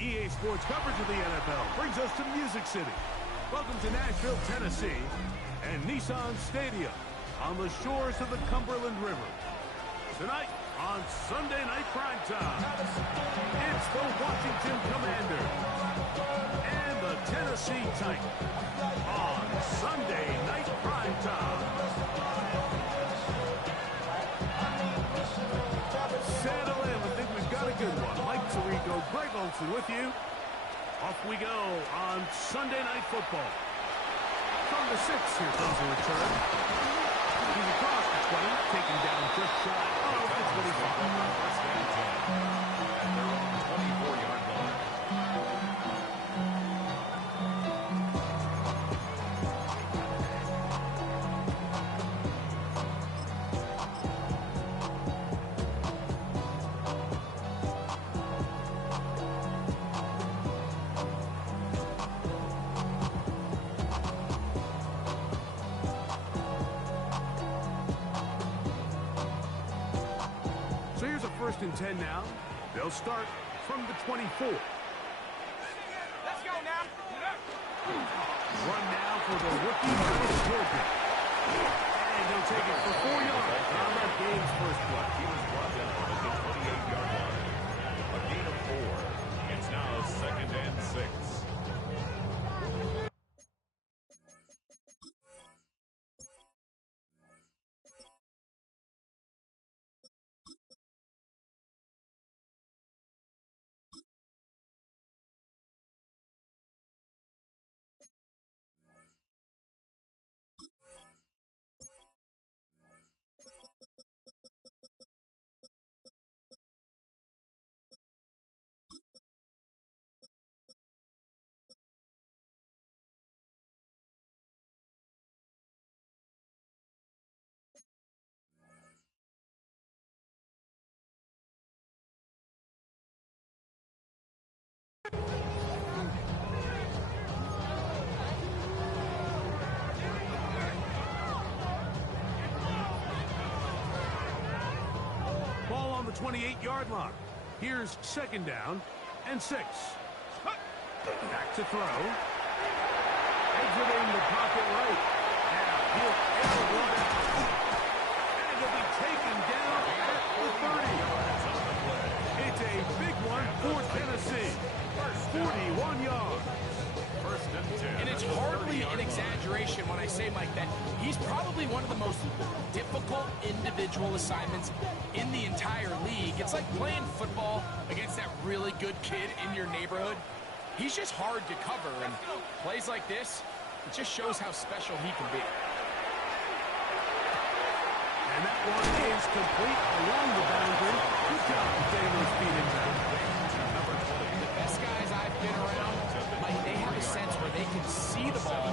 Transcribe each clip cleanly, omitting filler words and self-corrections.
EA Sports coverage of the NFL brings us to Music City. Welcome to Nashville, Tennessee, and Nissan Stadium on the shores of the Cumberland River. Tonight on Sunday Night Primetime, it's the Washington Commanders and the Tennessee Titans on Sunday Night Primetime. Settle in. I think we've got a good one. Mike Tirico, Greg Olsen with you. Off we go on Sunday Night Football. From the 6, here comes a return. He's across the 20, taken down just shy of the 25. First and 10. They're on the 24-yard line. So here's a 1st and 10 now. They'll start from the 24. Let's go now. Run now for the rookie, Chris Gilbert. And they'll take it for 4 yards on that game's first play. He was brought down at the 28-yard line. A gain of 4. It's now 2nd and 6. Ball on the 28-yard line. Here's 2nd down and 6. Back to throw. Exiting the pocket right. Now he'll air one out. And he'll be taken down at the 30. It's a big one for Tennessee. 41 yards. First and 10. And it's hardly an exaggeration when I say, Mike, that he's probably one of the most difficult individual assignments in the entire league. It's like playing football against that really good kid in your neighborhood. He's just hard to cover, and plays like this, it just shows how special he can be. And that one is complete along the boundary. Good job getting those feet in bounds. The best guys I've been around, Mike, they have a sense where they can see the ball,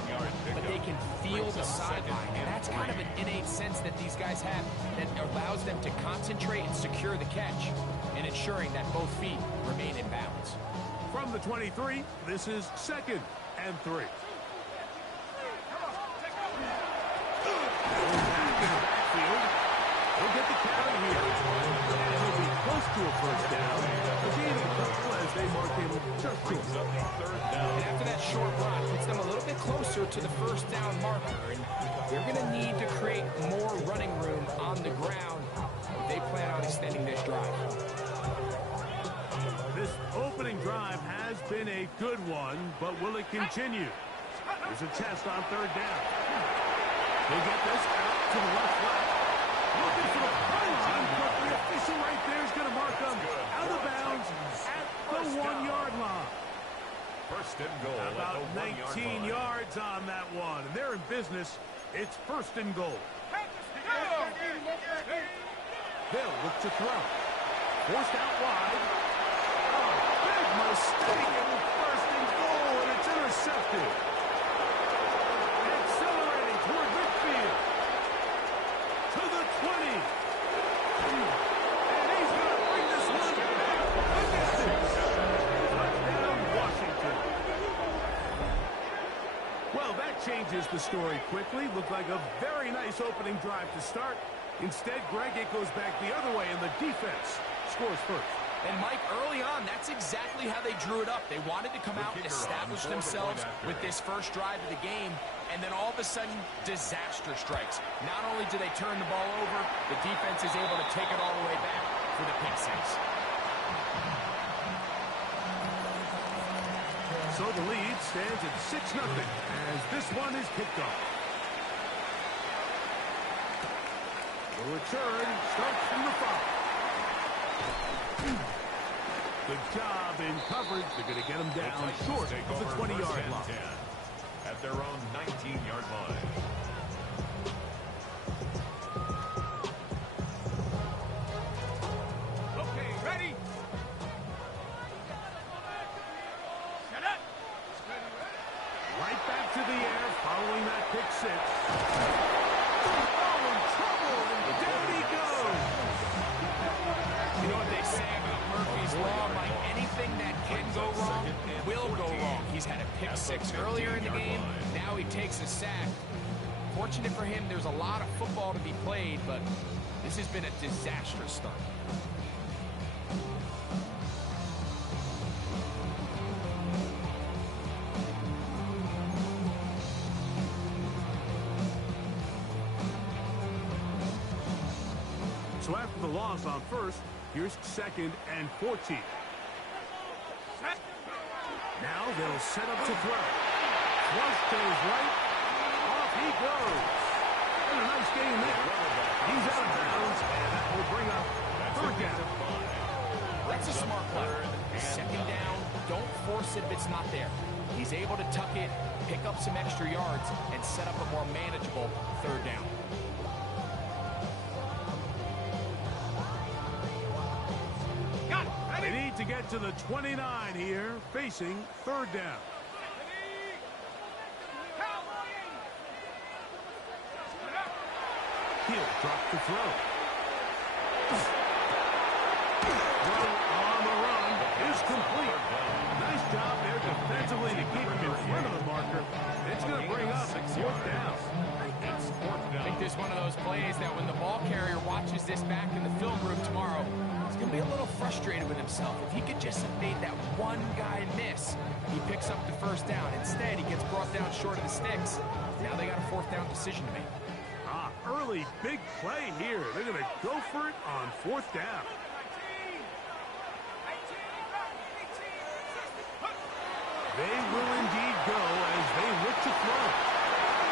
but they can feel the sideline. And that's kind of an innate sense that these guys have that allows them to concentrate and secure the catch and ensuring that both feet remain in bounds. From the 23, this is 2nd and 3. He'll get the count here. And he'll be close to a 1st down. The gain of a couple as they mark him just short. And after that short run, puts them a little bit closer to the 1st down marker. And they're going to need to create more running room on the ground if they plan on extending this drive. This opening drive has been a good one, but will it continue? Here's a test on 3rd down. He'll get this out to the left flat. Looking for the pylon, but the official right there is going to mark them out of bounds at the 1-yard line. First and goal. About 19 yards on that one. And they're in business. It's 1st and goal. They'll look to throw. Forced out wide. Oh, big mistake in the 1st and goal, and it's intercepted. Accelerating toward midfield. To the 20. And he's going to bring this one back. Look at this. Touchdown, Washington. Well, that changes the story quickly. Looked like a very nice opening drive to start. Instead, Greg, it goes back the other way, and the defense scores first. And, Mike, early on, that's exactly exactly how they drew it up. They wanted to come out, establish themselves with this first drive of the game, and then all of a sudden, disaster strikes. Not only do they turn the ball over, the defense is able to take it all the way back for the pick six. So the lead stands at 6-0 as this one is kicked off. The return starts from the 5. Good job in coverage. They're going to get him down short of the 20-yard line. At their own 19-yard line. Okay, ready? Right back to the air following that pick six. Oh, in trouble, and down he goes. You know what they say about Murphy's Law? Like anything that can go wrong will go wrong. He's had a pick six earlier in the game. Now he takes a sack. Fortunate for him, there's a lot of football to be played, but this has been a disastrous start. So after the loss on first, here's 2nd and 14. Now they'll set up to throw. Flush goes right. Off he goes. And a nice game there. He's out of bounds, and that will bring up 3rd down. That's a smart play. 2nd down, don't force it if it's not there. He's able to tuck it, pick up some extra yards, and set up a more manageable 3rd down. They need to get to the 29 here, facing 3rd down. He'll drop the throw. Throw on the run is complete. Nice job there defensively to keep him in front of the marker. It's going to bring up 4th down. I think there's one of those plays that when the ball carrier watches this back in the film room tomorrow, he's going to be a little frustrated with himself. If he could just have made that one guy miss, he picks up the 1st down. Instead, he gets brought down short of the sticks. Now they got a 4th down decision to make. Early big play here. They're going to go for it on 4th down. They will indeed go as they look to throw.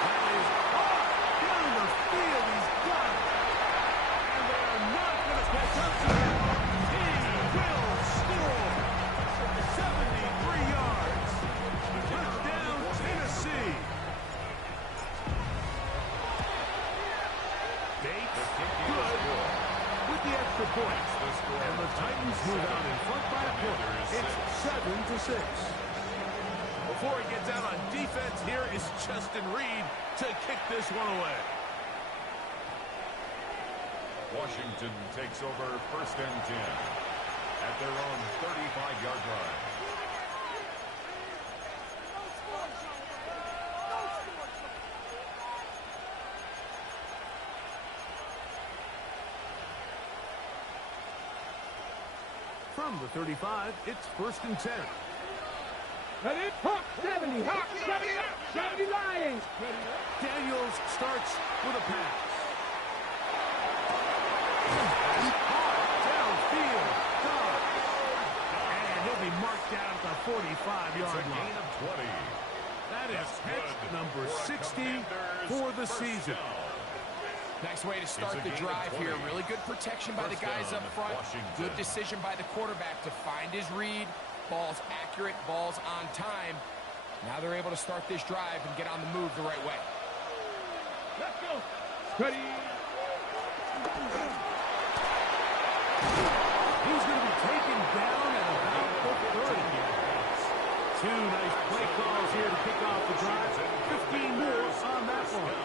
That is hard. Down the field. He's got it. And they are not going to catch up to him. He will score. 73 yards. Touchdown, Tennessee. Bates, good with the extra point. And the Titans move out in front by a point. It's 7-6. Before he gets out on defense, here is Justin Reed to kick this one away. Washington takes over 1st and 10 at their own 35-yard line. From the 35, it's 1st and 10. Ready? Hawk 70, Hawk 70, 70 Lions. Daniels starts with a pass. Downfield, and he'll be marked down at the 45-yard line. Gain of 20. That is catch number 60 for the season. Nice way to start the drive here. Really good protection by the guys up front. Good decision by the quarterback to find his read. Ball's accurate, ball's on time. Now they're able to start this drive and get on the move the right way. Let's go. Ready? He's going to be taken down at about the 30. 2 nice play calls here to kick off the drive. 15 more on that one.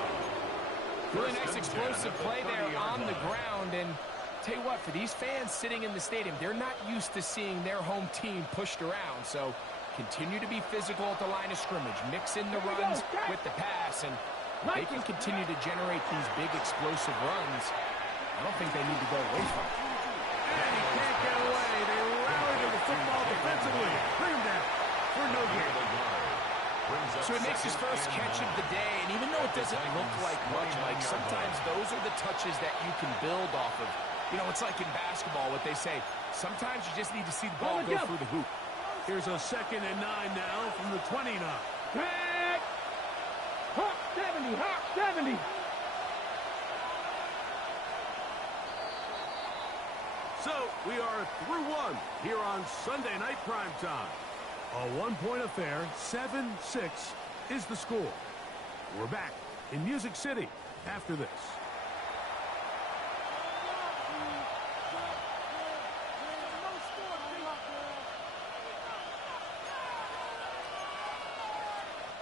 Really nice explosive play there on the ground. And tell you what, for these fans sitting in the stadium, they're not used to seeing their home team pushed around. So continue to be physical at the line of scrimmage. Mix in the runs with the pass. And if they can continue to generate these big explosive runs, I don't think they need to go away from it. And he can't get away. They rally to the football defensively. So he makes his first catch of the day, and even though it doesn't look like much, Mike, sometimes those are the touches that you can build off of. You know, it's like in basketball, what they say, sometimes you just need to see the ball go through the hoop. Here's a 2nd and 9 now from the 29. Back. Hawk 70, Hawk 70. So we are through one here on Sunday Night Primetime. A one-point affair, 7-6 is the score. We're back in Music City after this.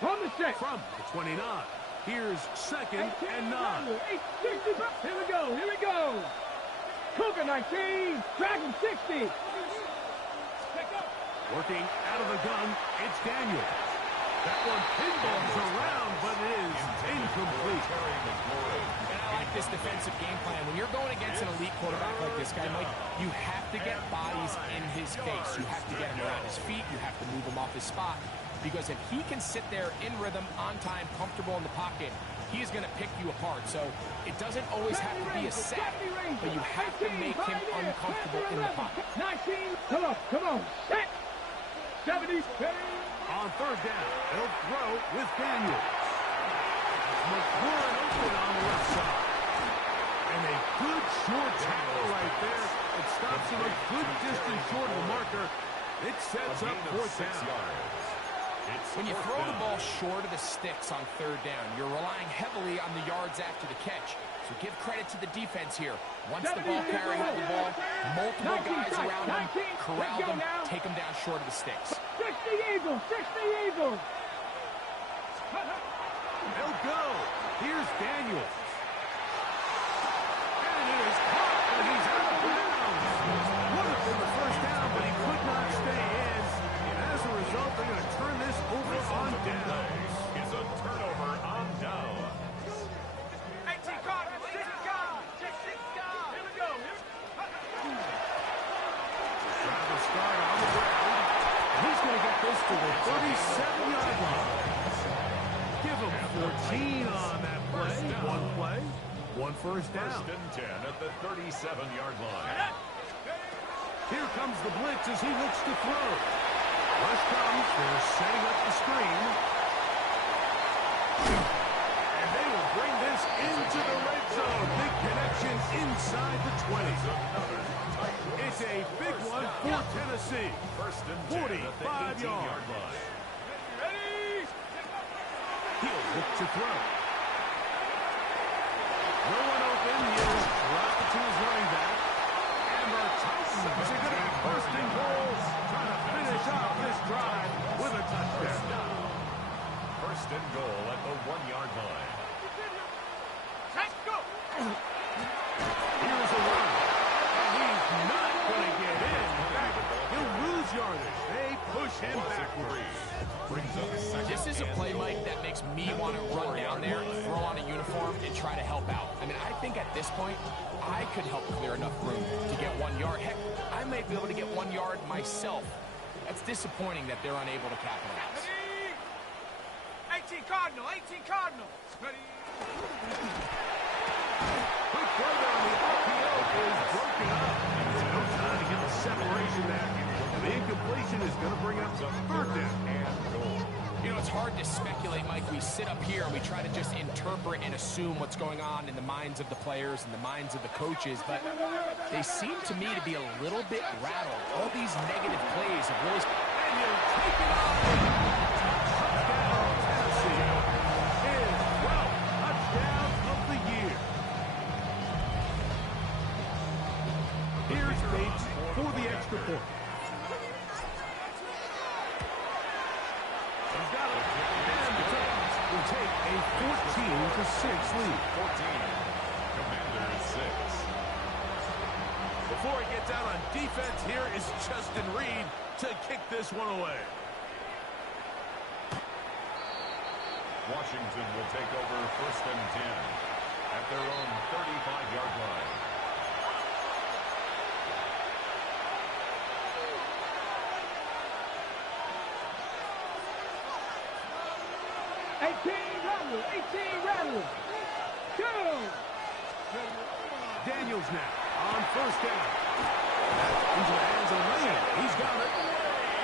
On the set. From the 29, here's 2nd and 9. Here we go, here we go. Cougar 19, Dragon 60. Working out of the gun, it's Daniel. That one pinballs around, but it is incomplete. And I like this defensive game plan. When you're going against an elite quarterback like this guy, Mike, you have to get bodies in his face. You have to get him around his feet. You have to move him off his spot. Because if he can sit there in rhythm, on time, comfortable in the pocket, he is going to pick you apart. So it doesn't always have to be a sack, but you have to make him uncomfortable in the pocket. 19, come on, set. 70, On 3rd down, they'll throw with Daniels. McLaurin open on the left side. And a good short tackle right there. It stops him a good distance short of the marker. It sets up 4th down. When you throw the ball short of the sticks on 3rd down, you're relying heavily on the yards after the catch. So give credit to the defense here. Once the ball carrier had the ball, multiple guys around him, corral them, take them down short of the sticks. 60 Eagles, 60 Eagles. They'll go. Here's Daniels. And it is caught, and he's out of bounds. Would have been the 1st down, but he could not stay in. And as a result, they're going to turn this over on downs. It's a turnover on downs. Travis Scott on the ground. And he's going to get this to the 37-yard line. Give him 14 on that play. One play, one 1st down. 1st and 10 at the 37-yard line. Here comes the blitz as he looks to throw. Rush comes. They're setting up the screen. And they will bring this into the red zone. Big connection inside the 20. It's a big one for Tennessee. 1st and 10 at the 45-yard line. He'll look to throw. No one open. He'll drop it to his running back. And the Titans are going to have 1st and goal. Trying to finish off this drive with a touchdown. 1st and goal at the 1-yard line. Here's a run. And he's not going to get in. He'll lose yardage. They push him backwards. This is a play, Mike, that makes me want to run down there, throw on a uniform, and try to help out. I mean, I think at this point, I could help clear enough room to get 1 yard. Heck, I might be able to get 1 yard myself. That's disappointing that they're unable to capitalize. 18 Cardinal, 18 Cardinal. Quick throw down the RPO is broken up. There's no time to get the separation there. And the incompletion is going to bring up some 3rd down and goal. You know, it's hard to speculate, Mike. We sit up here and we try to just interpret and assume what's going on in the minds of the players and the minds of the coaches, but they seem to me to be a little bit rattled. All these negative plays have really... And he'll take it off. Touchdown, Tennessee. His 12th touchdown of the year. Here's Bates for the extra point. He's got it. And the Titans will take a 14-6 lead. 14. Commanders 6. Before he gets out on defense, here is Justin Reed to kick this one away. Washington will take over 1st and 10 at their own 35-yard line. Rattler, 18 Rattler. Go! Daniels now on first down. Into the hands of Lane. He's got it.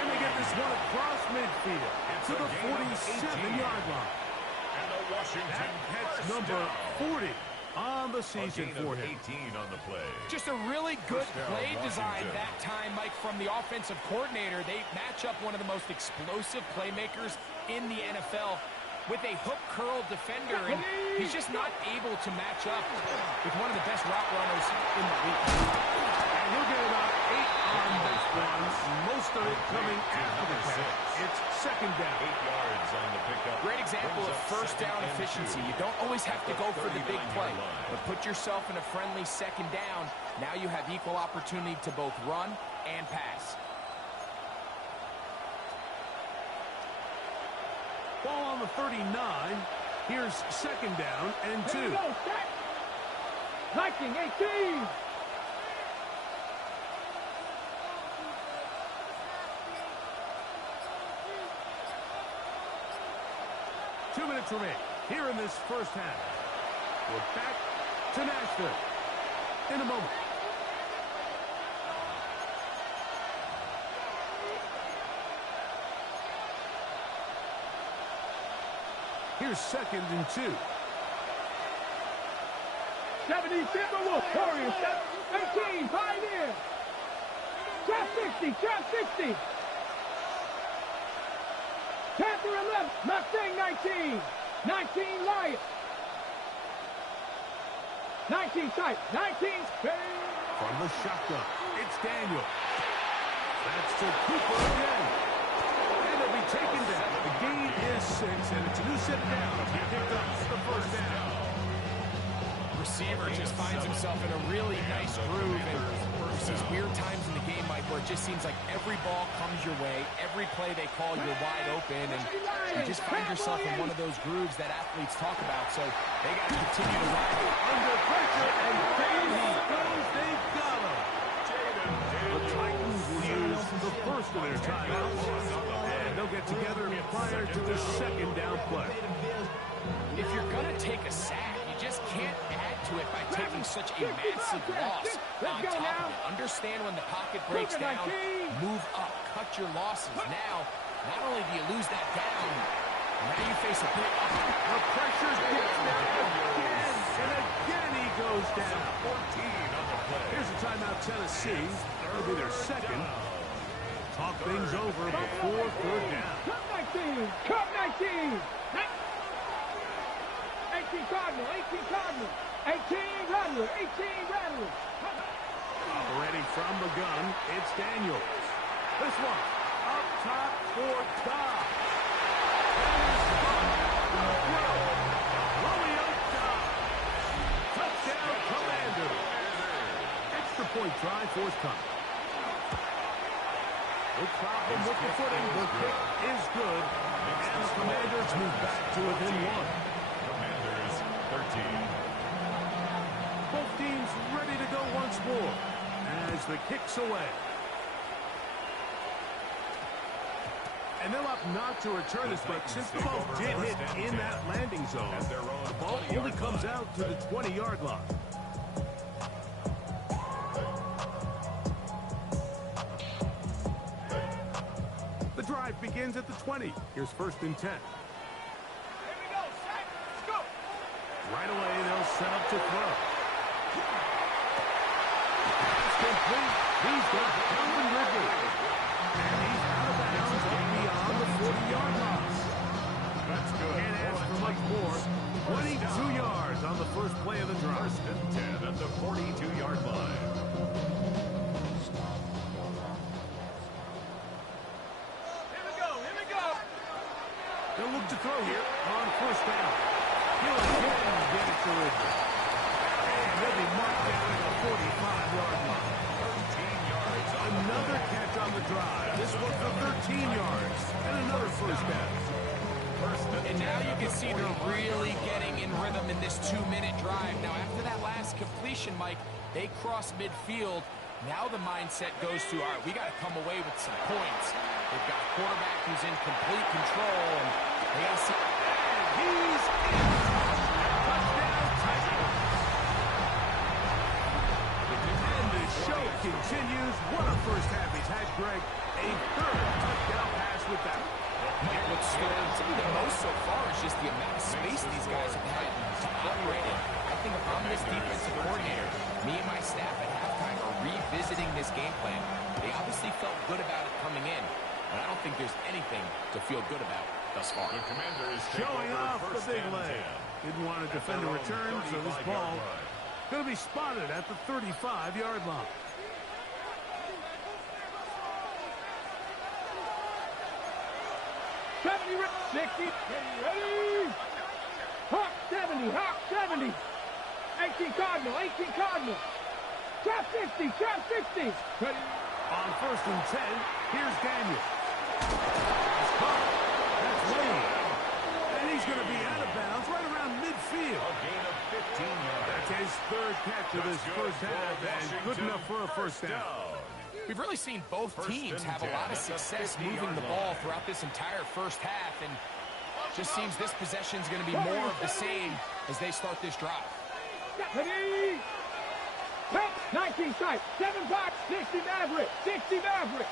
And they get this one across midfield to the 47-yard line. And the Washington That's number 40 on the season for him. 18 on the play. Just a really good play design that time, Mike, from the offensive coordinator. They match up one of the most explosive playmakers in the NFL with a hook curl defender, and he's just not able to match up with one of the best route runners in the league. And he'll get about 8 on this one, most of it coming after the catch. It's second down. 8 yards on the pickup. Great example of first down efficiency. You don't always have to go for the big play, but put yourself in a friendly second down. Now you have equal opportunity to both run and pass. Ball on the 39. Here's second down and 2. Here we go, set. Viking, 18. Two minutes remain here in this first half. We're back to Nashville in a moment. Here's second and 2. 70 Timberwolves, Warriors, 18, Pioneer. Trap 60, trap 60. Panther 11, Mustang 19. 19 Lion. 19 tight, 19 Spain. From the shotgun, it's Daniel. That's to Cooper again. And it'll be taken down. The gain is 6, and it's a new set of downs. He picked up the first down. Receiver just finds himself in a really nice groove, and there's these weird times in the game, Mike, where it just seems like every ball comes your way, every play they call, you're wide open, and you just find yourself in one of those grooves that athletes talk about, so they got to continue to ride it. Under pressure, and there he goes. They got him. The Titans will use the first of their timeouts, and they'll get together prior to the second down play. If you're going to take a sack, you just can't add to it by taking such a massive loss on top of it. Understand when the pocket breaks down, move up, cut your losses. Now, not only do you lose that down, now you face a big up. The pressure gets down again, and again he goes down. 14 on the play. Here's a timeout, Tennessee. That'll be their second. Talk things over before third down. Cup 19, Cup 19. 18 Cardinal, 18 Cardinal. 18 Rattler, 18 Rattler. Operating from the gun, it's Daniels. This one, up top for Dobbs. Romeo Dobbs. Touchdown, Commander. Extra point try forthcoming. No problem with the footing. The kick is good. And the Commanders move back to within 1. Commanders 13. Both teams ready to go once more as the kick's away. And they'll opt not to return this, but since the ball did hit in that landing zone, the ball only comes out to the 20-yard line. The drive begins at the 20. Here's first and 10. Right away, they'll set up to throw. It's complete. He's got Calvin Ridley. And he's out of bounds up beyond the 40-yard line. That's good. Can't ask for much more. 22 yards on the first play of the drive. First and 10 at the 42-yard line. They'll look to throw here on first down. He'll again get it to Ridley. And he'll be marked down at the 45-yard line. 13 yards. Another catch on the drive. This one for 13 yards. And another first down. And now you can see they're really getting in rhythm in this 2-minute drive. Now, after that last completion, Mike, they cross midfield. Now the mindset goes to, all right, we got to come away with some points. They've got a quarterback who's in complete control, and they got to see. He's in. Touchdown, Titans. And the show continues. What a first half he's had, Greg. A third touchdown pass with that. Mike, what stood out to me the most so far is just the amount of space these guys have had to operate in. I think if I'm this defensive coordinator, me and my staff at halftime are revisiting this game plan. They obviously felt good about it coming in, but I don't think there's anything to feel good about thus far. The Commanders Showing off the big leg. Didn't want to defend a return, so this ball going to be spotted at the 35-yard line. Ready, 60, ready, Hawk 70, Hawk 70, 18 Cardinal, 18 Cardinal, trap 60, trap 60, ready. On 1st and 10, here's Daniel. That's Wayne. And he's going to be out of bounds right around midfield. A gain of 15 yards. That's his third catch of this first half, and good enough for a first down. We've really seen both teams have a lot of success moving the ball throughout this entire first half, and just seems this possession is going to be more of the same as they start this drive. Ready, 19 sight, 7-5, 60 Maverick, 60 Maverick.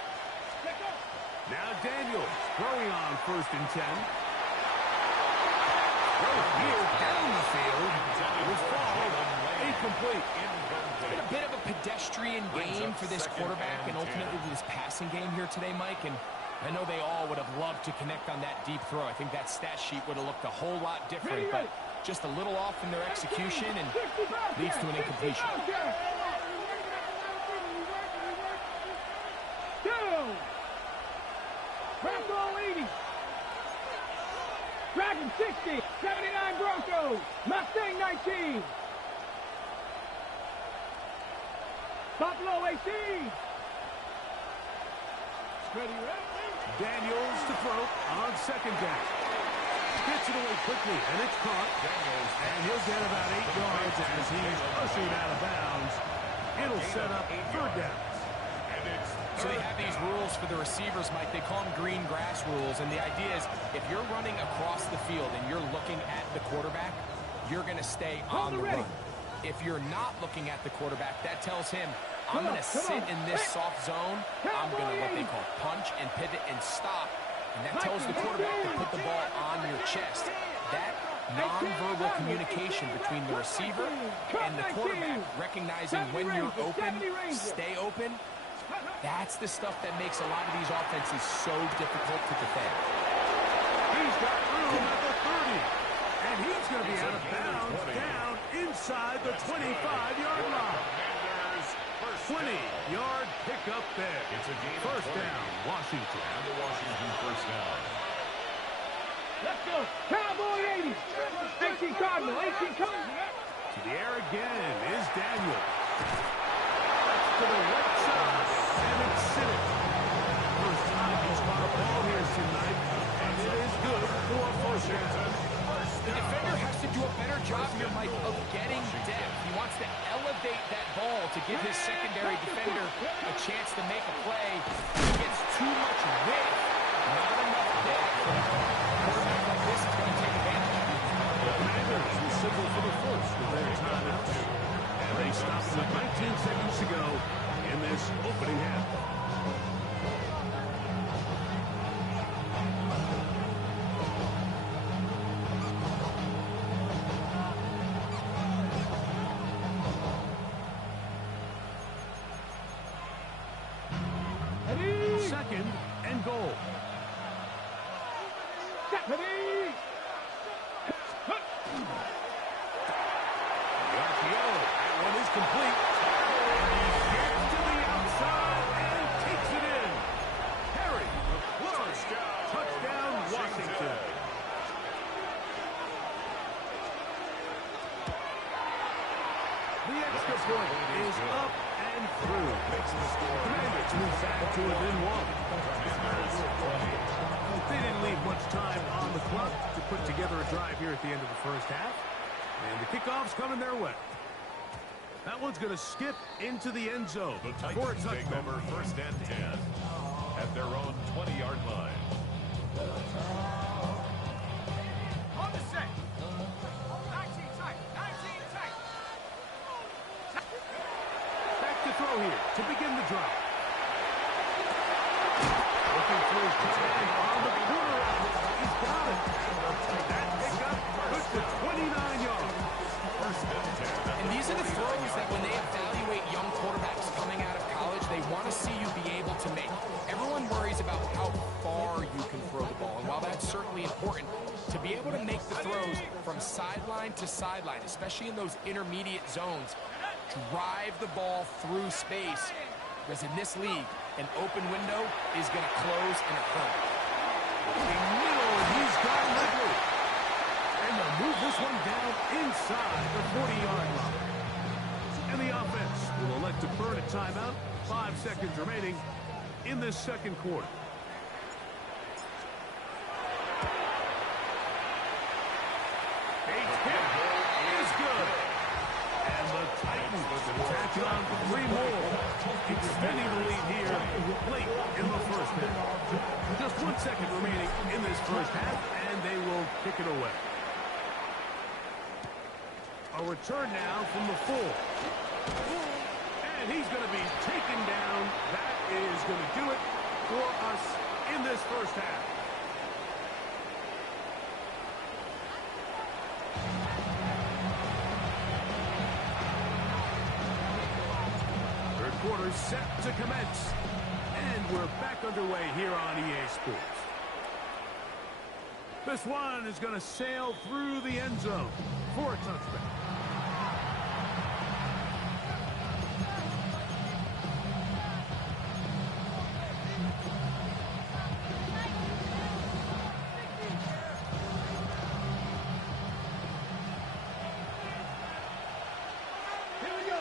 Now Daniels throwing on 1st and 10. Here down the field. This ball incomplete. It's been a bit of a pedestrian game for this quarterback and ultimately this passing game here today, Mike. And I know they all would have loved to connect on that deep throw. I think that stat sheet would have looked a whole lot different, but just a little off in their execution and leads to an incompletion. Bronco 80. Dragon 60. 79 Broncos. Mustang 19. Buffalo 18. Ready. Daniels to throw on 2nd down. Gets it away quickly, and it's caught. And he'll get about 8 yards as he's ushered out of bounds. It'll set up 3rd down. So they have these rules for the receivers, Mike. They call them green grass rules, and the idea is if you're running across the field and you're looking at the quarterback, you're going to stay on the run. If you're not looking at the quarterback, that tells him, I'm going to sit in this soft zone. I'm going to what they call punch and pivot and stop, and that tells the quarterback to put the ball on your chest. That nonverbal communication between the receiver and the quarterback, recognizing when you're open, stay open, that's the stuff that makes a lot of these offenses so difficult to defend. He's got room at the 30. And he's going to be out of bounds down inside the 25-yard line. 20-yard pickup there. It's a gain first down, Washington. And the Washington first down. Let's go. Cowboy 80. 18 Cardinal. 18 Cardinal. To the air again is Daniel. To the right side. And it's Siddick. First time he's caught a ball here tonight. And it is good for a first down. The defender has to do a better job here, Mike, of getting depth. He wants to elevate that ball to give his secondary defender a chance to make a play. He gets too much width, not enough depth. A quarterback like this is going to take advantage. The Commanders will signal for the first of their timeouts. And they stopped with 19 seconds to go in this opening half. Second and goal. Ready. The RPO. That one is complete. And he gets to the outside and takes it in. Harry McClure. Touchdown, Washington. The extra point is up and through. Commanders move back to within one. They didn't leave much time on the clock to put together a drive here at the end of the first half. And the kickoff's coming their way. That one's going to skip into the end zone. The For a Titans take touchdown. over first and 10 at their own 20-yard line. On the set. 19 tight. 19 tight. Back to throw here to begin the drive. Looking for his tight end on the corner. He's got it. That pickup puts to 29 yards. First and 10. And these are the throws that when they evaluate young quarterbacks coming out of college, they want to see you be able to make. Everyone worries about how far you can throw the ball. And while that's certainly important, to be able to make the throws from sideline to sideline, especially in those intermediate zones, drive the ball through space. Because in this league, an open window is going to close in a hurry. In middle, and he's got Ridley. And they'll move this one down inside the 40-yard line. And the offense will elect to burn a timeout. 5 seconds remaining in this second quarter. Bates hit is good. And the Titans will tack on 3 more, extending the lead here late in the first half. Just 1 second remaining in this first half, and they will kick it away. A return now from the 4. And he's going to be taken down. That is going to do it for us in this first half. Third quarter set to commence. And we're back underway here on EA Sports. This one is going to sail through the end zone for a touchback.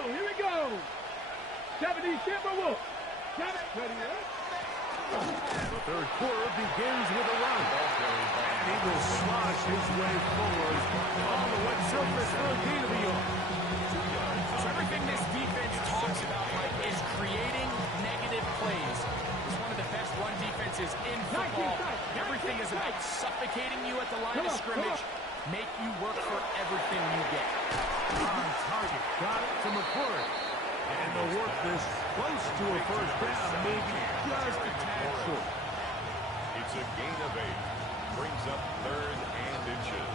Here we go. 70 Timberwolves. Ready, The third quarter begins with a run. And he will slosh his way forward on the wet surface for a gain of a yard. So everything this defense talks about, Mike, is creating negative plays. It's one of the best run defenses in football. Everything is about suffocating you at the line of scrimmage, make you work for everything you get. On target. Got it to McClure. And the work this close to a first down, maybe just a tad short. It's a gain of 8. Brings up 3rd and inches.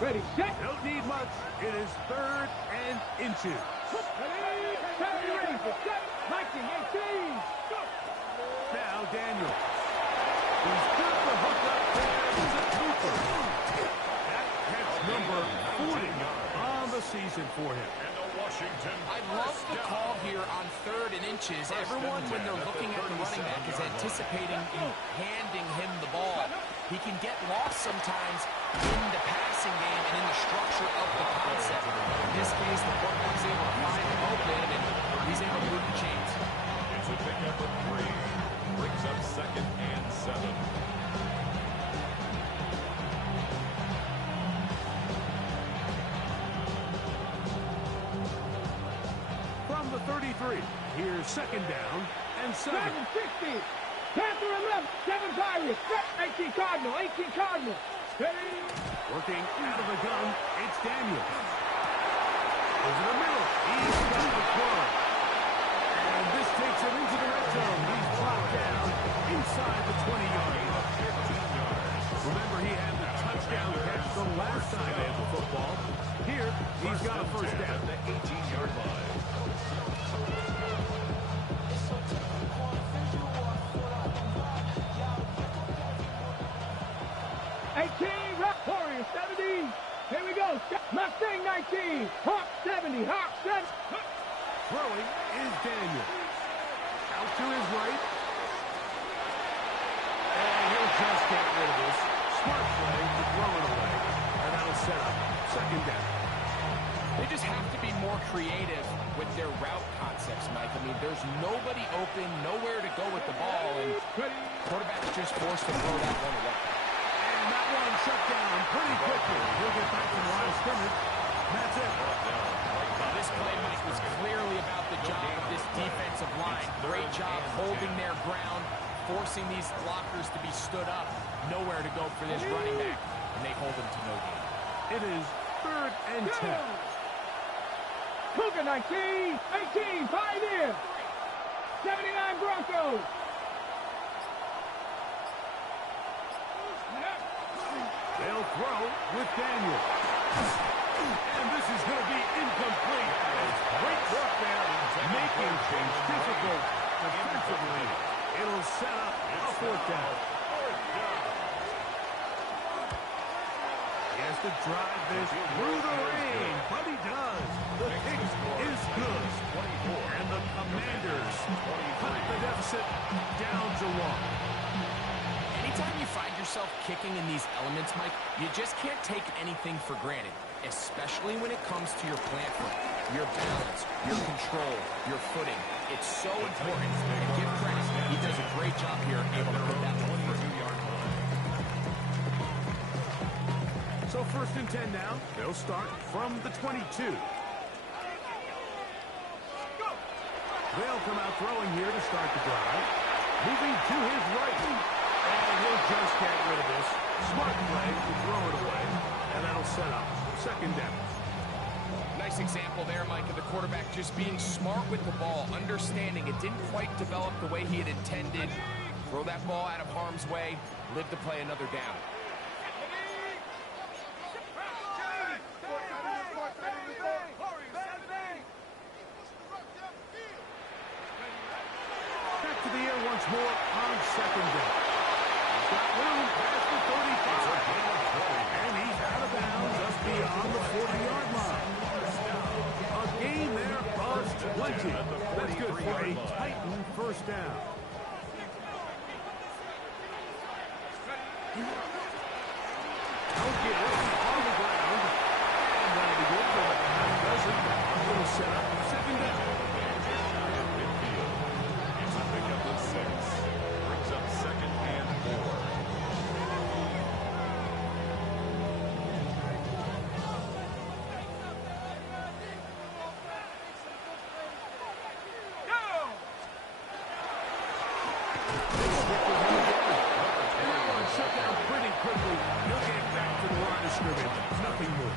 Ready, set. Don't need much. It is 3rd and inches. Ready for 19, 18. Go. Now Daniel. He's got the hook up there. He's a trooper. That catch number 40 on the season for him. And the Washington. I love the call here on 3rd and inches. Everyone, when they're looking at the running back, is anticipating you handing him the ball. He can get lost sometimes in the passing game and in the structure of the concept. In this case, the quarterback's able to find him open, and he's able to move the chains. It's a pickup of 3. Brings up 2nd and 7. From the 33, here's 2nd down and 7. 7-60. Panther 11. 7 Pirates. 18 Cardinal. 18 Cardinal. Ready. Working out of the gun, it's Daniel. Over the middle, he's got the club. And this takes him into the red zone. He's dropped down inside the 20-yard line. Remember, he had the touchdown catch the last time they had the football. Here, he's got a first down. At the 18-yard line. Warriors 70. Here we go. Mustang 19. Hawk 70. Hawk 7. Throwing is Daniel. Out to his right. And he'll just get rid of this. Smart play to throw it away. And that'll set up 2nd down. They just have to be more creative I mean, there's nobody open, nowhere to go with the ball, and quarterback's just forced to throw that one away. And that one shut down pretty quickly. He'll get back to the line of scrimmage. That's it. Now, this play, Mike, was clearly about the job of this defensive line. Great job holding their ground, forcing these blockers to be stood up. Nowhere to go for this running back, and they hold him to no gain. It is 3rd and 10. Cougar 19, 18, Pioneer, 79 Broncos. They'll throw with Daniel. And this is going to be incomplete. It's great work there, making things difficult defensively. It'll set up a 4th down. He has to drive this through the rain, but he does. The kick is good. And the Commanders cut the deficit down to 1. Anytime you find yourself kicking in these elements, Mike, you just can't take anything for granted, especially when it comes to your plant foot, your balance, your control, your footing. It's so important, and give credit. He does a great job here, able to put that one through. So 1st and 10 now. They'll start from the 22. They'll come out throwing here to start the drive. Moving to his right. And he'll just get rid of this. Smart play to throw it away. And that'll set up 2nd down. Nice example there, Mike, of the quarterback just being smart with the ball, understanding it didn't quite develop the way he had intended. Throw that ball out of harm's way, live to play another down. Back to the air once more on 2nd down. He's got room past the 35. And he's out of bounds just beyond the 40-yard line. A gain there of 20. That's good for a Titan 1st down. Don't get it on the ground. And that'll be good for the doesn't. It'll set up 2nd down. It's a pickup of 6. Brings up 2nd and 4. Nothing more.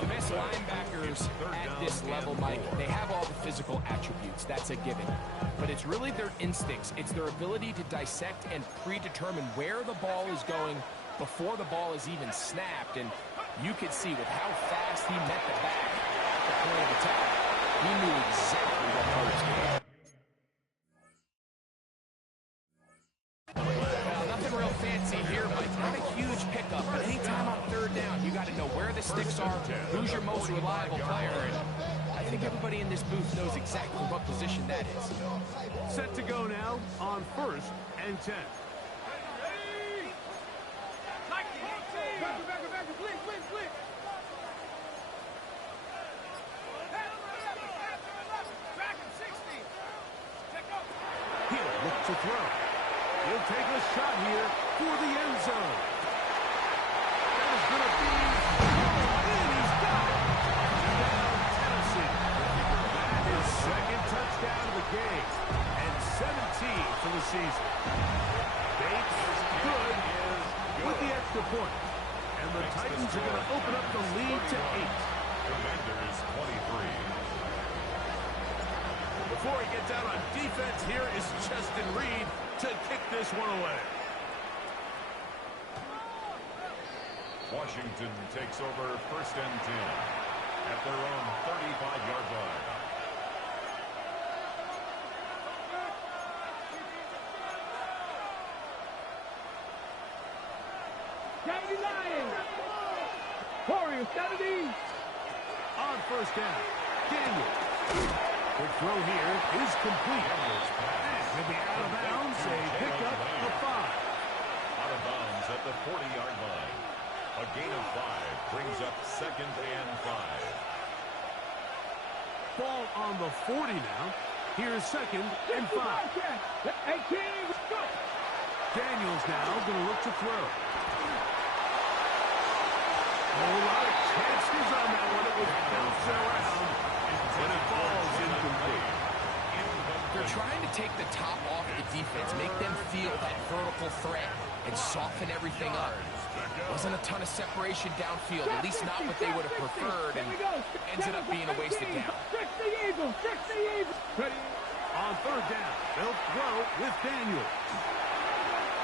The best linebackers at this level, Mike, they have all the physical attributes. That's a given. But it's really their instincts. It's their ability to dissect and predetermine where the ball is going before the ball is even snapped. And you could see with how fast he met the back at the point of attack, he knew exactly what play was going. Nothing real fancy here, but not a huge pickup. But anytime on 3rd down, you got to know where the sticks are, who's your most reliable player, and I think everybody in this booth knows exactly what position that is. Set to go now on 1st and 10. He'll look to throw. He'll take a shot here for the end zone. That is going to be... And he's got it. Down Tennessee. That is 2nd touchdown of the game. And 17 for the season. Bates is good with the extra point. And the Titans are going to open up the lead to 8. Commanders 23. Before he gets out on defense, here is Justin Reed to kick this one away. Washington takes over 1st and 10 at their own 35-yard line. Warriors 70. On 1st down, Daniel. The throw here is complete. And he'll be out of bounds, a pickup of 5. Out of bounds at the 40-yard line. A gain of 5 brings up 2nd and 5. Ball on the 40 now. Here's 2nd and 5. 18, go. Daniels now going to look to throw. A lot of chances on that one. It was bouncing around, but it falls incomplete. They're trying to take the top off the defense, make them feel that vertical threat, and soften everything up. Wasn't a ton of separation downfield, at least not what they would have preferred, and ended up being a wasted down. 60 Eagles, 60 Eagles. Ready? On 3rd down, they'll throw with Daniels.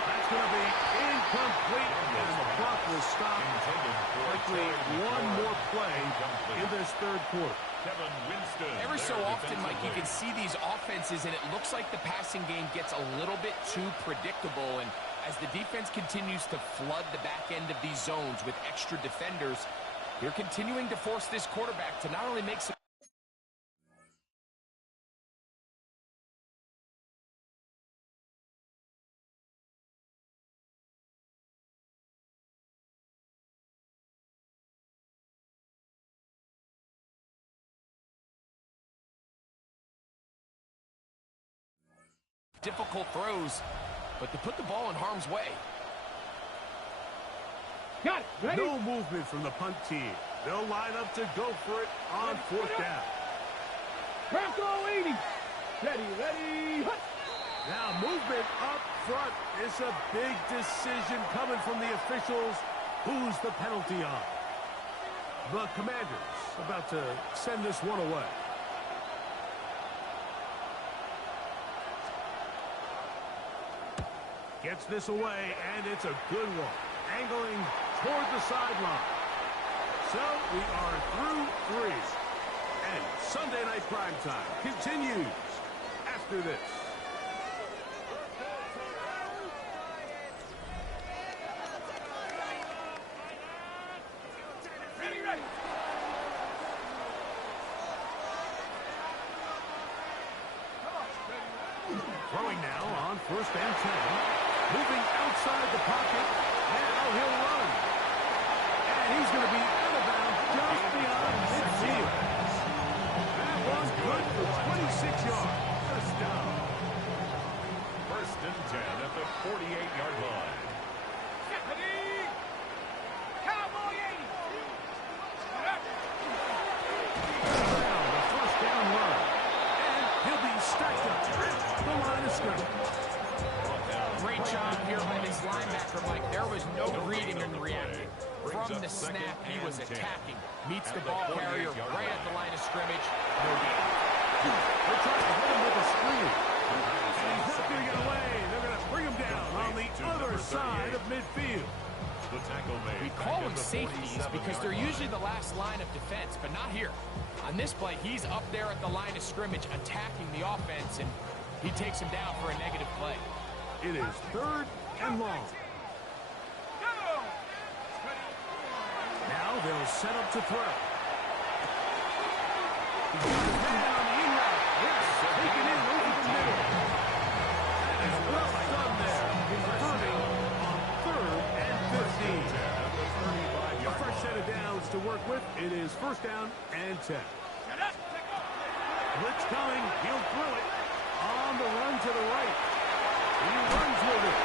That's going to be incomplete, and the clock will stop. Likely one more play in this 3rd quarter. Every so often, Mike, you can see these offenses, and it looks like the passing game gets a little bit too predictable, and as the defense continues to flood the back end of these zones with extra defenders, they're continuing to force this quarterback to not only make some difficult throws, but to put the ball in harm's way. Got it. Ready? No movement from the punt team. They'll line up to go for it on 4th down. Bronco 80. Ready. Hut. Now movement up front. It's a big decision coming from the officials. Who's the penalty on? The Commanders about to send this one away. Gets this away, and it's a good one. Angling toward the sideline. So we are through 3. And Sunday Night Primetime continues after this. Ready. Throwing now on 1st and 10. Moving outside the pocket. Now he'll run. And he's going to be out of bounds just beyond midfield. That was good for 26 yards. First down. 1st and 10 at the 48-yard line. Ready. Cowboy 80. Now the 1st down run. And he'll be stacked up the line of scrimmage. Great job here by this linebacker, Mike. There was no reading and reacting. From the snap, he was attacking. Meets the ball carrier right at the line of scrimmage. No gain. They're trying to hit him with a screen. And he's not going to get away. They're going to bring him down on the other side of midfield. The tackle made. We call them safeties because they're usually the last line of defense, but not here. On this play, he's up there at the line of scrimmage attacking the offense, and he takes him down for a negative play. It is 3rd and long. Now they'll set up to throw. He's got his man on the in-route. Yes, taken in over the middle. That is well done there. Converting on 3rd and 15. A fresh set of downs to work with. It is 1st down and 10. Blitz coming. He'll throw it on the run to the right. He runs with it.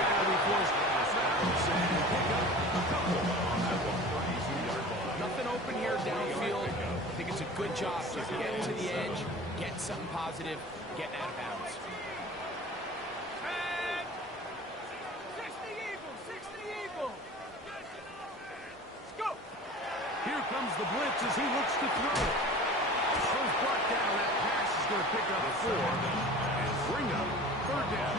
And he'll be forced out of bounds and pick up a couple on that one. Nothing open here downfield. I think it's a good job just getting to the edge, getting something positive, getting out of bounds. 60 Eagles, 60 Eagles. Let's go. Here comes the blitz as he looks to throw. Throws brought down. That pass is going to pick up 4 and bring up 3rd down.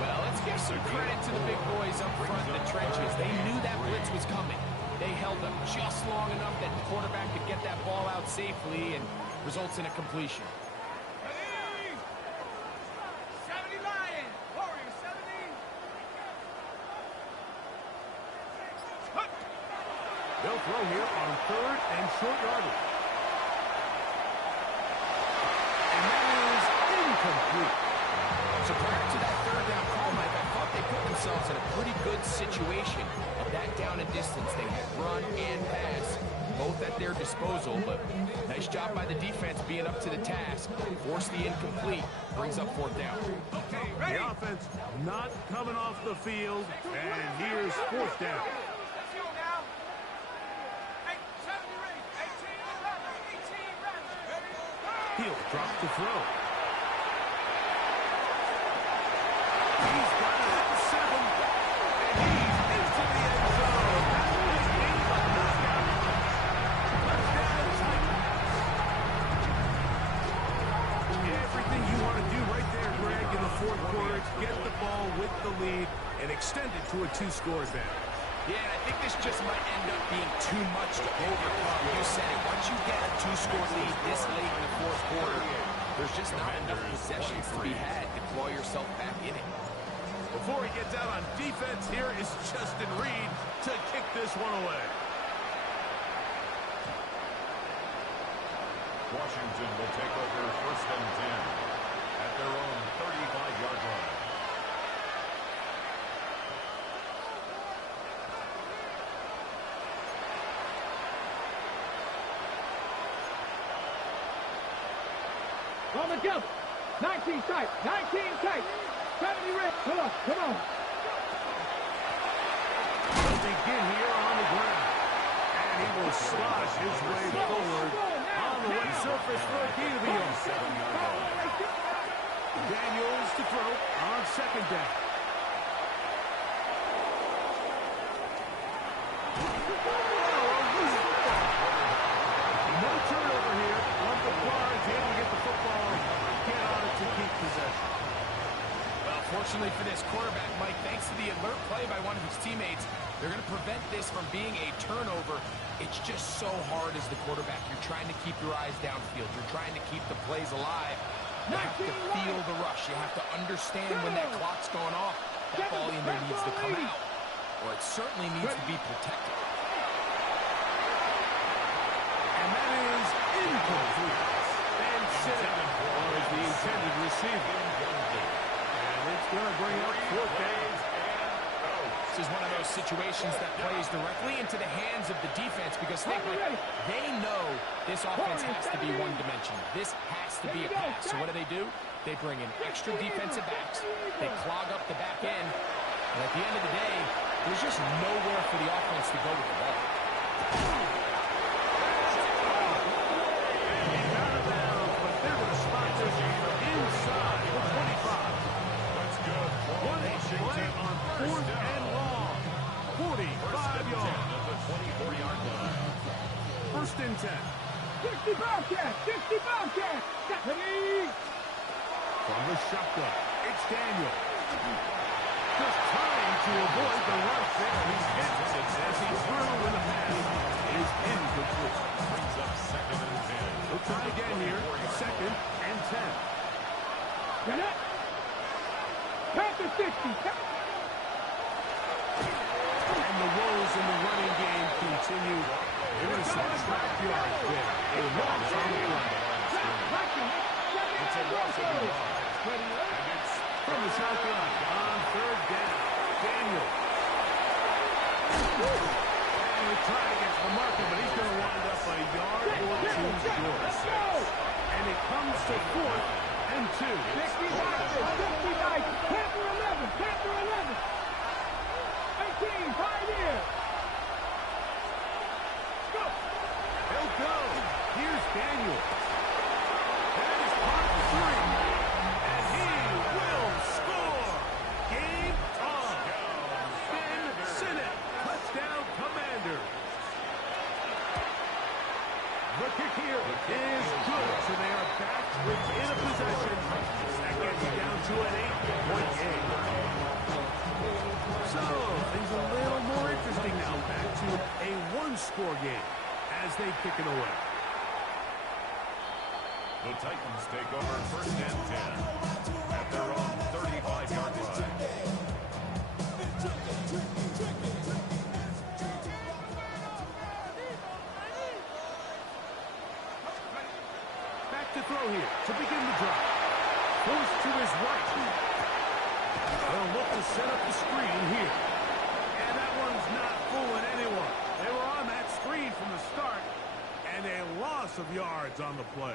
Well, let's give some credit to the big boys up front in the trenches. They knew that blitz was coming. They held them just long enough that the quarterback could get that ball out safely and results in a completion. 70 Lions. Warriors, 70. They'll throw here on 3rd and short yardage. And that is incomplete. So prior to that 3rd down call, Mike, I thought they put themselves in a pretty good situation of that down and distance. They had run and pass. both at their disposal, but nice job by the defense being up to the task. Force the incomplete, brings up 4th down. The offense not coming off the field, and here's 4th down. He'll drop the throw. He's got it at the 7, and he's into the end zone. That was a knockout. Touchdown Titans. Everything you want to do right there, Greg, in the 4th quarter is get the ball with the lead and extend it to a 2-score advantage. Yeah, I think this just might end up being too much to overcome. You said it. Once you get a 2-score lead this late in the 4th quarter, there's just not enough possessions to be had to claw yourself back in it. Before he gets out on defense, here is Justin Reed to kick this one away. Washington will take over 1st and 10 at their own 35-yard line. On the jump. 19 tight. 19 tight. 70 red. Come on. Come on. He'll begin here on the ground. And he will slide his way forward on the wet surface for a gain of a yard. Daniels to throw on 2nd down. No turnover here. On the guards, able to get the football, get on it to keep possession. Well, fortunately for this quarterback, Mike, thanks to the alert play by one of his teammates, they're going to prevent this from being a turnover. It's just so hard as the quarterback. You're trying to keep your eyes downfield. You're trying to keep the plays alive. You have to feel the rush. You have to understand when that clock's going off. That ball either needs to come out, or it certainly needs to be protected. And that is incomplete. And Sinnott was the intended receiver. And it's going to bring up 4th down. This is one of those situations that plays directly into the hands of the defense because they know this offense has to be one-dimensional. This has to be a pass. So what do? They bring in extra defensive backs. They clog up the back end. And at the end of the day, there's just nowhere for the offense to go with the ball. Out of bounds, but they're going to spot this inside the 25. That's good. One play on 4th and long. 45 yards. At the 24-yard line. 1st and 10. 60 Bobcat. 60 Bobcat. Stephanie. From the shotgun, it's Daniel. Just trying to avoid the rush there. He's hit as he threw when the pass is incomplete. Brings up 2nd and 10. We'll try again here. 2nd and 10. Jeanette. Panther 60. And the woes in the running game continue. They're going to subtract yards there. A loss on the run. It's a loss of the yard. From the shotgun on 3rd down. Daniel. And the try against the marker, but he's going to wind up a yard or 2 short. And it comes to 4th and 2. 69. Panther 11. Panther 11. 18. Pioneer. Go. He'll go. Here's Daniel. That is part 3. And he will score. Game on. Ben Sinnott. Touchdown Commander. The kick here is good. So they are back within a possession. That gets you down to an 8-point game. So things a little more interesting now. Back to a 1-score game as they kick it away. The Titans take over 1st and 10 at their own 35-yard line. Back to throw here to begin the drive. Forced to his right. They'll look to set up the screen here. And that one's not fooling anyone. They were on that screen from the start. yards on the play.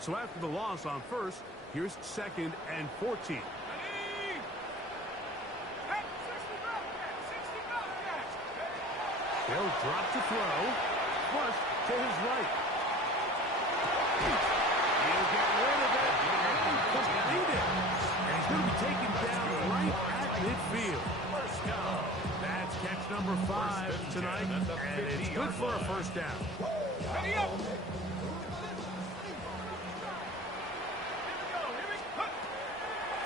So after the loss on first, here's 2nd and 14. They'll drop to throw. Flush to his right. He'll get rid of it and complete it. And he's going to be taken down right at midfield. First down. That's catch number 5 tonight, and it's good for a first down. Ready up.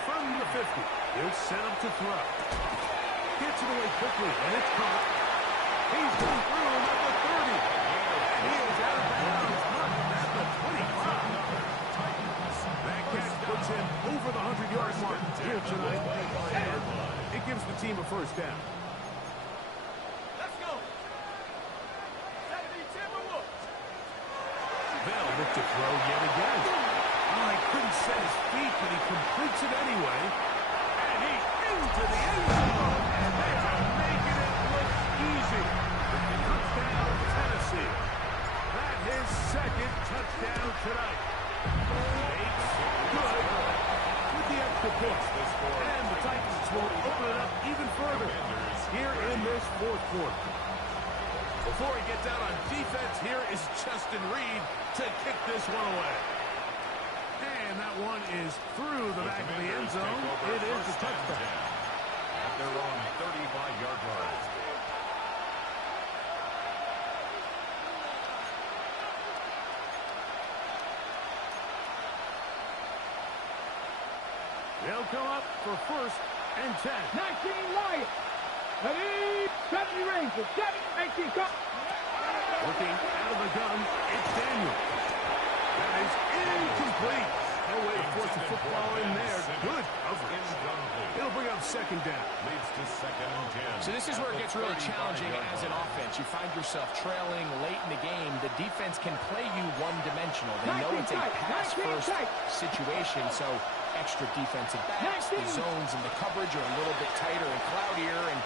From the 50, he'll set up to throw. Gets it away quickly, and it's caught. He's gone through him at the 30. And he is out of bounds, at the 25. That catch puts him over the 100-yard mark here tonight, and it gives the team a first down. Let's go. 70 Timberwolves. Bell looked to throw yet again. Oh, he couldn't set his feet, but he completes it anyway. And he's into the end zone. And they are making it look easy. Touchdown, Tennessee. That his 2nd touchdown tonight. Makes good with the extra point. And the Titans will open it up even further here in this 4th quarter. Before he gets out on defense, here is Justin Reed to kick this one away. And that one is through the back of the end zone. It is a touchdown. At their own 35-yard line. They'll come up for 1st and 10. 19 Lions. Ready. 70 Rangers. 18 Cup. Looking out of the gun, it's Daniel. That is incomplete. No way to force the football in there. Good coverage. It'll bring up 2nd down. Leads to 2nd and 10. So this is where it gets really challenging as an offense. You find yourself trailing late in the game. The defense can play you one-dimensional. They know it's a pass-first situation, so extra defensive backs, the zones and the coverage are a little bit tighter and cloudier, and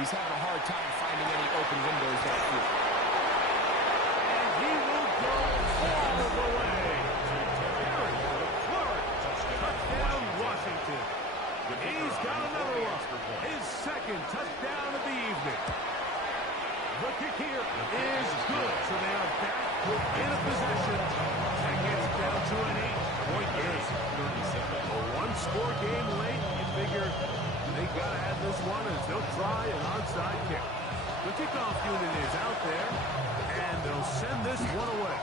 he's having a hard time finding any open windows downfield. And he will go all the way. Touchdown, Washington. He's got another one. His 2nd touchdown of the evening. The kick here is good, so they are back in a possession. That gets down to an 8-point game. A one-score game late. You figure they got to have this one as they'll try an onside kick. The kickoff unit is out there, and they'll send this one away.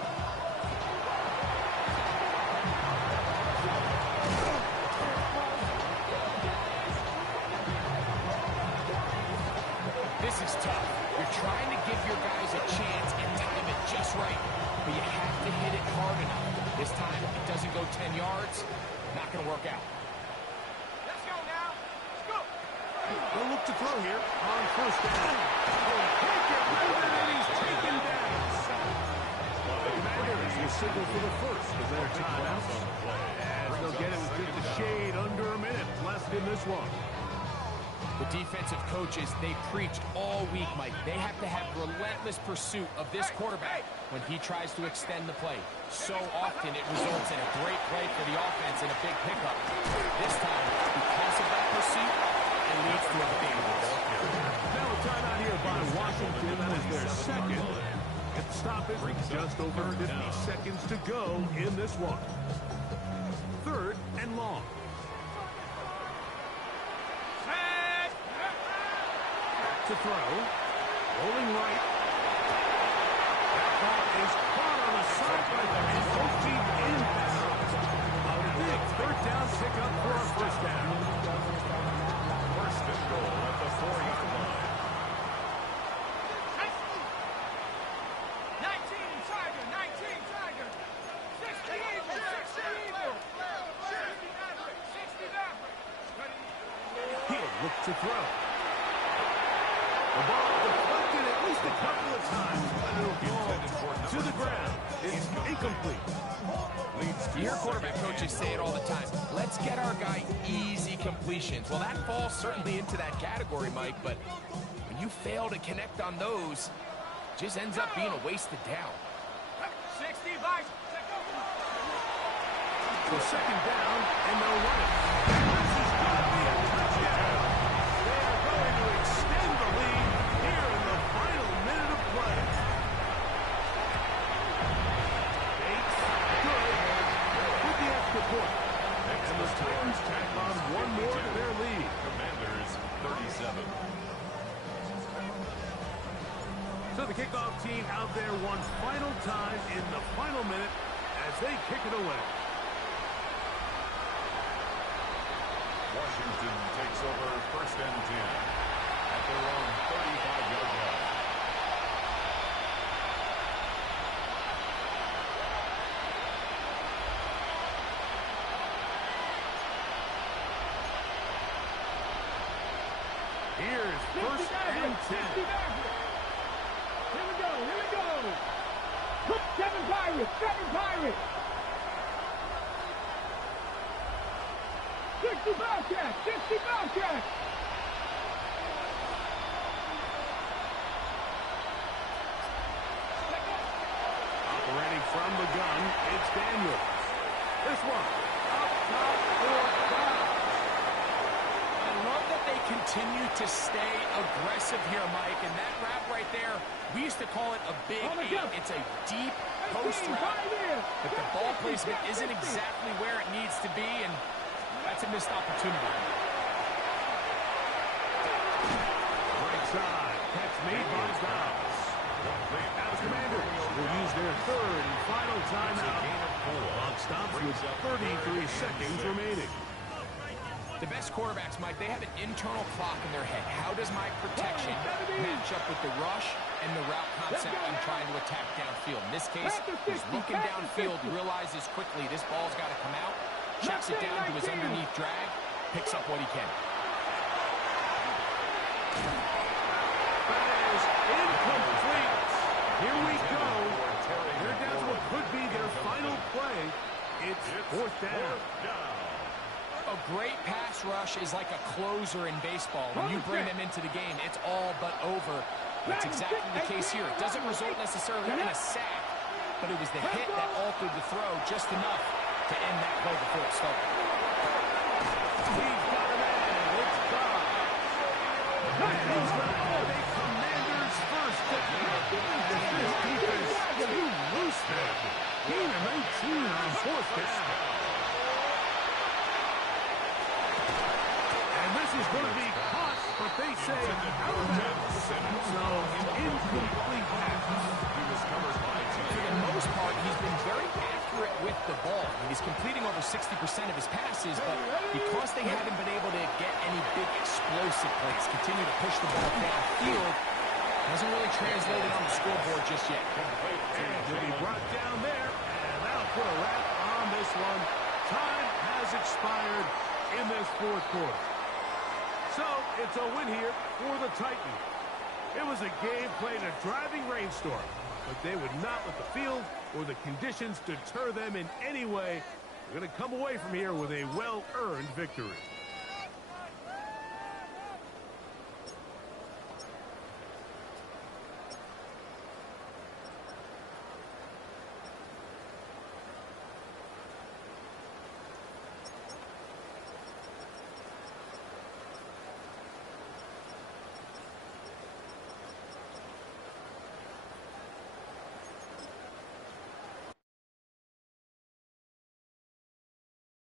This is tough. You're trying to give your guys a chance and time it just right, but you have to hit it hard enough. This time, it doesn't go 10 yards. Not going to work out. Let's go now. Let's go. They'll look to throw here on 1st down. Oh, can't get rid of it, and he's taken down. The Commanders will signal for the 1st of their timeouts. As they'll get it with just a shade under a minute left in this one. The defensive coaches, they preached all week, Mike. They have to have relentless pursuit of this quarterback when he tries to extend the play. So often it results in a great play for the offense and a big pickup. This time, because of that pursuit, it leads to a big loss. Now a timeout here by Washington. That is their 2nd. At the stoppage, just over 50 seconds to go in this one. 3rd and long. To throw, rolling right. That ball is caught on the sideline and both feet inbounds. A big 3rd down pickup for a 1st down. 1st and goal at the 4-yard line. 19 Tiger. 19 Tiger. 60 Eagle. 60 Eagle. 60 Maverick. 60 Maverick. He'll look to throw. The ball deflected at least a couple of times, but it'll fall to the ground. It's incomplete. You hear quarterback coaches say it all the time. Let's get our guy easy completions. Well, that falls certainly into that category, Mike, but when you fail to connect on those, it just ends up being a wasted down. So second down, and they'll run it. This is going to be a touchdown. They are going to extend the lead here in the final minute of play. Bates, good, with the extra point. And the Titans tack on one more to their lead. Commanders 37. So the kickoff team out there one final time in the final minute as they kick it away. Washington takes over first and 10 at their own 35-yard line. Here's first and 10. Here we go. Seven Pirates. 60 Bobcats. Operating from the gun, it's Daniels. This one, up top for Dobbs. I love that they continue to stay aggressive here, Mike, and that route right there, we used to call it a big eight. It's a deep post route, but the ball placement isn't exactly where it needs to be, and that's a missed opportunity. Right side, catch made by Dobbs. Now the Commanders will use their third and final timeout. Clock stops with 33 seconds remaining. The best quarterbacks, Mike, they have an internal clock in their head. How does my protection match up with the rush and the route concept I'm trying to attack downfield? In this case, he's looking downfield, realizes quickly this ball's got to come out, checks it down to his underneath drag, picks up what he can. That is incomplete. Here we go. They're down to what could be their final play. It's fourth down. A great pass rush is like a closer in baseball. When you bring them into the game, it's all but over. That's exactly the case here. It doesn't result necessarily in a sack, but it was the hit that altered the throw just enough to end that play before it started. He's got a man. It's Dobbs. And he's going to have a Commanders first down. This defense too loose there. Gain of 19 on fourth down. This is going to be caught, but they say out of bounds. So, incomplete pass. He was covered by two. For the most part, he's been very accurate with the ball. He's completing over 60% of his passes, but because they haven't been able to get any big explosive plays, continue to push the ball downfield, hasn't really translated on the scoreboard just yet. And he'll be brought down there, and that'll put a wrap on this one. Time has expired in this fourth quarter. So, it's a win here for the Titans. It was a game played in a driving rainstorm, but they would not let the field or the conditions deter them in any way. They're going to come away from here with a well-earned victory.